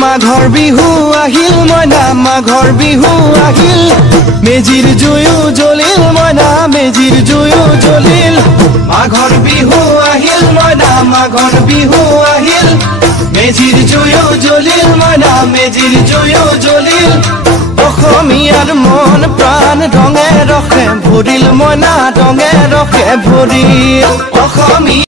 মাঘৰ বিহু আহিল মইনা মাঘৰ বিহু আহিল মেজিৰ জুয়ো জ্বলিল মইনা মেজিৰ জুয়ো জ্বলিল মাঘৰ বিহু আহিল মইনা মাঘৰ বিহু আহিল মেজিৰ জুয়ো জ্বলিল মইনা মেজিৰ জুয়ো জ্বলিল অসমীয়াৰ মন প্ৰাণ ৰঙে ৰখে ভৰিল মইনা ৰঙে ৰখে ভৰিল অসমীয়া